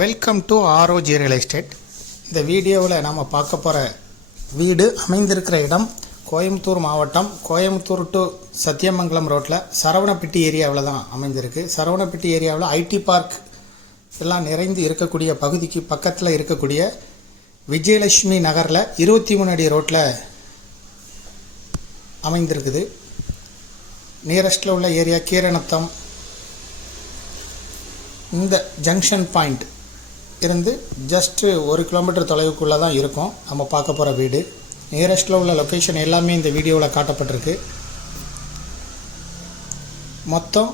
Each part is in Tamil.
Welcome to ROG real estate. இந்த வீடியோவில் நாம் பார்க்க போகிற வீடு அமைந்திருக்கிற இடம் கோயம்புத்தூர் மாவட்டம், கோயம்புத்தூர் டு சத்தியமங்கலம் ரோட்டில் சரவணப்பட்டி ஏரியாவில் தான் அமைந்திருக்கு. சரவணப்பட்டி ஏரியாவில் ஐடி பார்க் எல்லாம் நிறைந்து இருக்கக்கூடிய பகுதிக்கு பக்கத்தில் இருக்கக்கூடிய விஜயலட்சுமி நகரில் 23 அடி ரோட்டில் அமைந்திருக்குது. நியரஸ்டில் உள்ள ஏரியா கீரநத்தம். இந்த ஜங்ஷன் பாயிண்ட் இருந்து ஜஸ்ட்டு 1 கிலோமீட்டர் தொலைவுக்குள்ளே தான் இருக்கும் நம்ம பார்க்க போகிற வீடு. நியரஸ்ட்டில் உள்ள லொக்கேஷன் எல்லாமே இந்த வீடியோவில் காட்டப்பட்டிருக்கு. மொத்தம்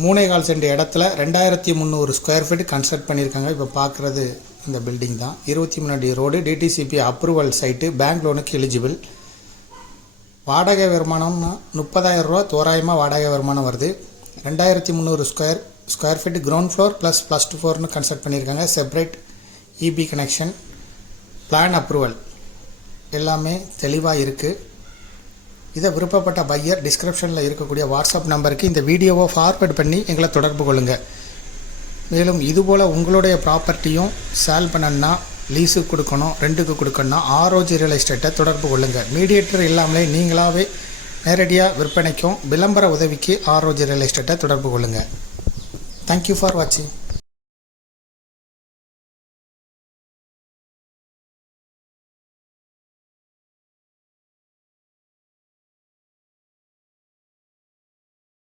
3.25 சென்ட் இடத்துல 2300 ஸ்கொயர் ஃபீட் கன்ஸ்ட்ரக்ட் பண்ணியிருக்காங்க. இப்போ பார்க்குறது இந்த பில்டிங் தான். 23 அடி road, DTCP approval site, bank லோனுக்கு எலிஜிபிள். வாடகை வருமானம்னா 30,000 ரூபா தோராயமாக வாடகை வருமானம் வருது. 2300 square feet ground floor plus +2 ஃப்ளோர்னு கன்ஸ்ட்ரக்ட் பண்ணியிருக்காங்க. Separate EB connection, plan approval எல்லாமே தெளிவாக இருக்குது. இதை விருப்பப்பட்ட பையர் டிஸ்கிரிப்ஷனில் இருக்கக்கூடிய வாட்ஸ்அப் நம்பருக்கு இந்த வீடியோவை ஃபார்வர்ட் பண்ணி எங்களை தொடர்பு கொள்ளுங்கள். மேலும் இதுபோல் உங்களுடைய ப்ராப்பர்ட்டியும் சேல் பண்ணணுன்னா, லீஸுக்கு கொடுக்கணும், ரெண்டுக்கு கொடுக்கணுன்னா ஆர்ஓஜி ரியல் எஸ்டேட்டை தொடர்பு கொள்ளுங்கள். மீடியேட்டர் இல்லாமலே நீங்களாகவே நேரடியாக விற்பனைக்கும் விளம்பர உதவிக்கு ஆர்ஓஜி ரியல் எஸ்டேட்டை தொடர்பு கொள்ளுங்கள். தேங்க்யூ ஃபார் வாட்சிங்.